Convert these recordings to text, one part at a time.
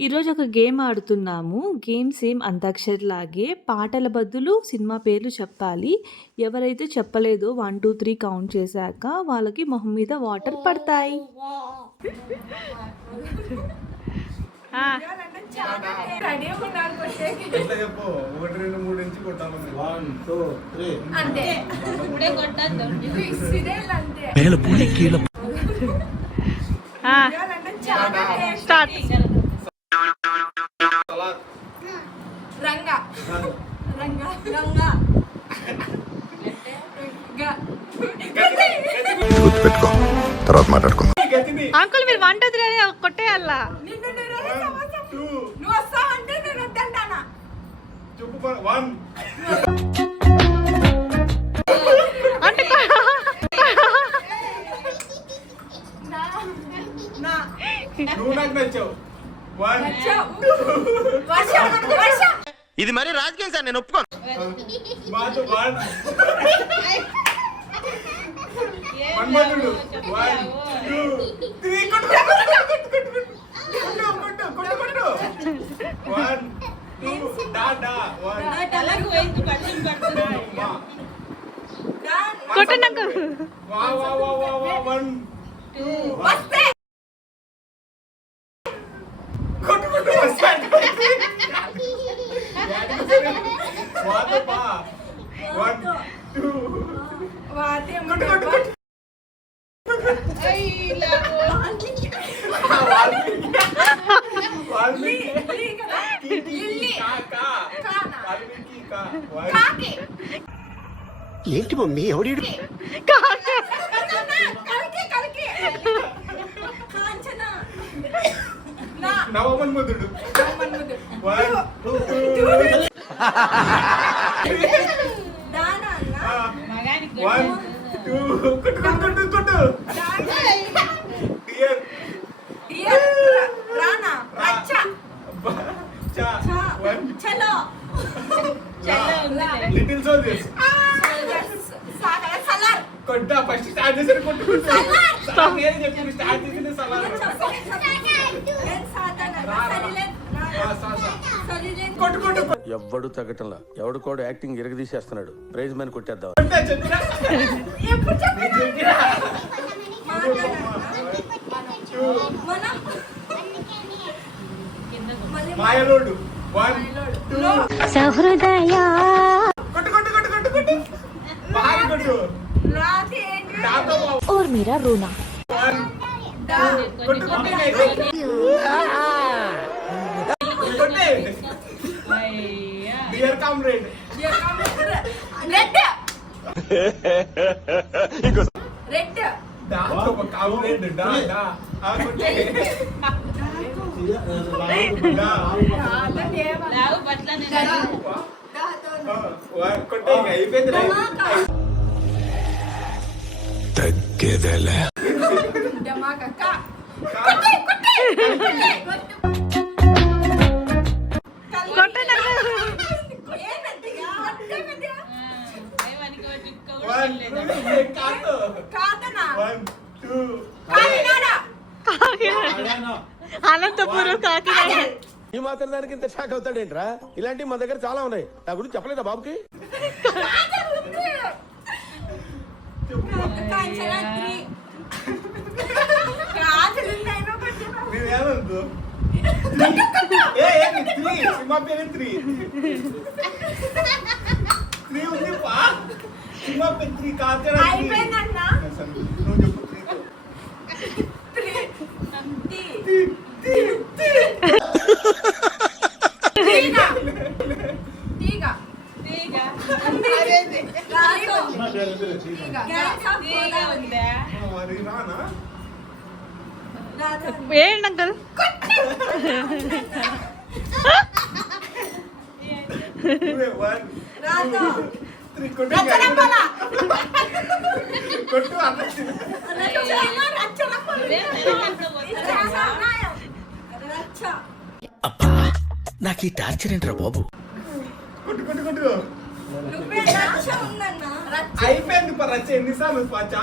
ఈరోజు ఒక గేమ్ ఆడుతున్నాము. గేమ్ సేమ్ అంతాక్షరి లాగే. పాటల బదులు సినిమా పేర్లు చెప్పాలి. ఎవరైతే చెప్పలేదో 1, 2, 3 కౌంట్ చేశాక వాళ్ళకి మొహం మీద వాటర్ పడతాయి. ఆ! రంగా రంగా రంగా గుర్తుపెట్టుకో తర్వాత మాట్లాడుకుందాం అంకుల్ మీరు 1, 2, 3 అని కొట్టేయాలా? నువ్వు వస్తావంటే నేను వద్దంటానా? చెప్పు వన్ అంటే నా నా. నువ్వు నాకు నచ్చావు? వర్ష వర్ష. ఇది మరి రాజకీయం సార్ నేను ఒప్పుకోను. కొట్టు కొట్టు ఏంటి మమ్మీ ఎవడీడు కలికి కలికి కాంచన నా నవమన్మధుడు మన్మధుడు వన్ టూ దానా అన్న? వన్ టూ కొట్టు కొట్టు కొట్టు కొట్టు డియర్ ఇయర్ రానా రచ్చ చా వన్ చలో లిటిల్ సోల్జర్స్ సాగర సలార్ కొట్ట ఫస్ట్ స్టార్ట్ చేసారు కొట్టు కొట్టు సార్ నేను చెప్పింది స్టార్ట్ చేసింది సలార్ నేను సాధన రా, రా. సరిలేన్ రా, సా, సా. సరిలేన్ కొట్టు కొట్టు కొట్టు ఎవ్వడు తగ్గటంలా. ఎవడు కూడా యాక్టింగ్ ఇరగదీసేస్తున్నాడు. ప్రైజ్ మ్యాన్ కొట్టేద్దాం. కొట్ట చెప్పినా ఎప్పుడు చెప్పినా నేను చెప్పినా కొట్టే డియర్ కామ్రేడ్ రెడ్ రెడ్ డా ఒక కామ్రేడ్ డా డా ఆ కొట్టే డా ఆ, వన్ కొట్టే ఇంకా అయిపోయింది రా. తగ్గేదేలే డమాక కా కా- ఈ మాత్రం దానికి ఇంత షాక్ అవుతాడేంట్రా? ఇలాంటివి మా దగ్గర చాలా ఉన్నాయి. నా గురించి చెప్పలేదా బాబుకి? త్రీ సినిమా పేరు త్రీ త్రీ ఉంది పా సినిమా పేరు త్రీ కాదు మరి రానా? ఏంటి అంకుల్? నాకు ఈ టార్చర్ ఏంట్రా బాబు? అయిపోయింది పా రచ్చ. ఎన్నిసార్లు పాచా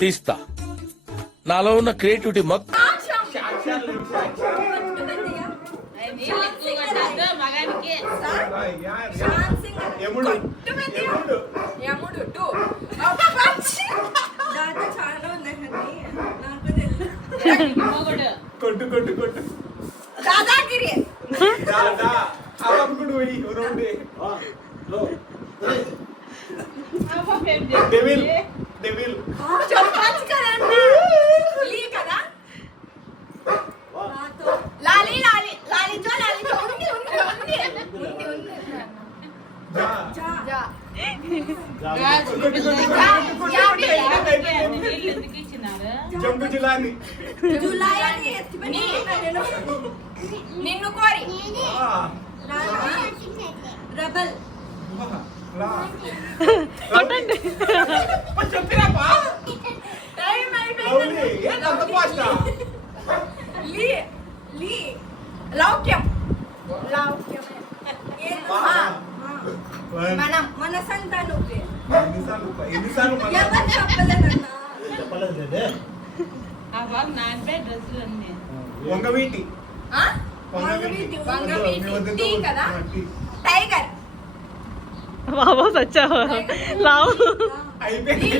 తీస్తా. నాలో ఉన్న క్రియేటివిటీ మొత్తం సాక్ష్యం. సాక్ష్యాలు లేవు, కొట్టు యాడి జంపు జిలాని జూలై అని ఎత్తిపని నేను నిన్ను కోరి ఆ, రెబల్. చెప్పిరాపా టైం లీ లీ. లౌక్యం. లౌక్యం. మనం మన సంతానం ఎన్నిసార్లు చెప్పలేదన్నా? వంగవీటి ఆ? వంగవీటి. వంగవీటి మీ వద్దకు టీ కదా? ఆ, టీ. టైగర్ బాబా సచ్చావా లావు అయిపోయింది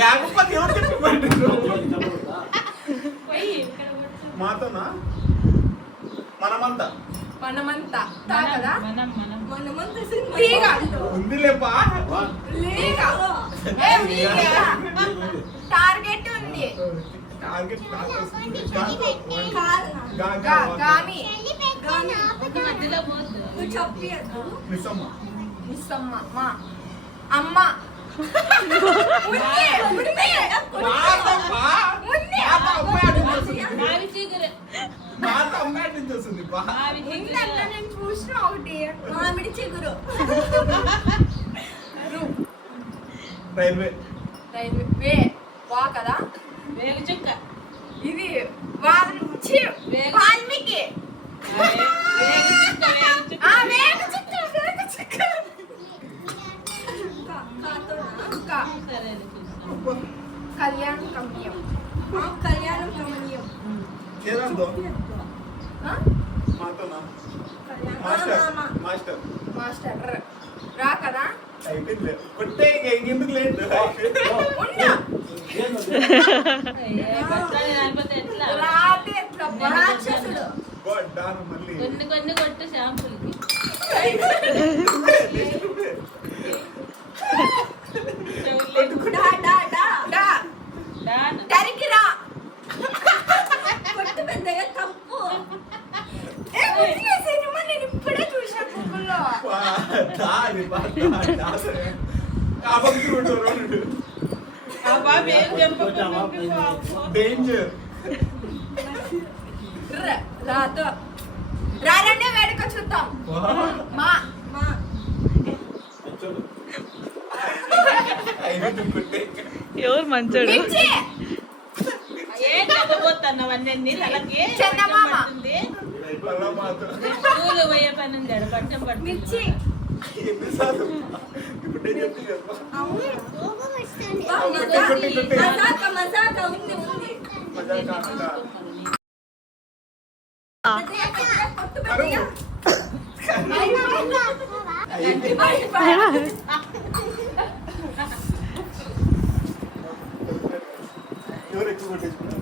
లేకపోతే ఎవరు చెప్పమంటారు? మాతోనా? మనమంతా. మనమంతా. తా కదా? మనమంతా సినిమా తీగ ఉందిలేపా లీగ ఏ లీగ టార్గెట్ ఉంది. టార్గెట్ నువ్వు మిస్సమ్మ మిస్సమ్మ మా. అమ్మ. నేను చూసిన ఒకటి మామిడి చిగురు రైల్వే రైల్వే వే వా కదా ఇది వాల్మీకి వాల్మీకి ఆ, చుక్క, చుక్క. క- కాతోనా? క. కళ్యాణ్ కమ్యం ఆ, కళ్యాణం కళ్యాణం. మాస్టర్. మాస్టర్. మాస్టర్. ర. కదా. రాతే ఎట్లా? రాక్షసుడు కొన్ని కొన్ని కొట్టు షాంపుల్కి డా డా డా డా దాని డరికి రా కొట్టు పెద్దగా తప్పు ఏ వదిలే సినిమా నేను ఇప్పుడే చూశాను గూగుల్లో బా, దా అది బా, దా, దా సరే. ఆ పక్కకి రెండు, రెండు. డేంజర్ ర రాతో రా రండి వేడుక చూద్దాం మా మా అయిపోయింది కొట్టే ఎవరు మంచోడు? చందమామ. స్కూల్ పోయే పని ఉంది పట్టం ఎన్నిసార్లు ఇప్పుడు నేను ఎవరు ఎక్కువ కొట్టేసుకున్నారు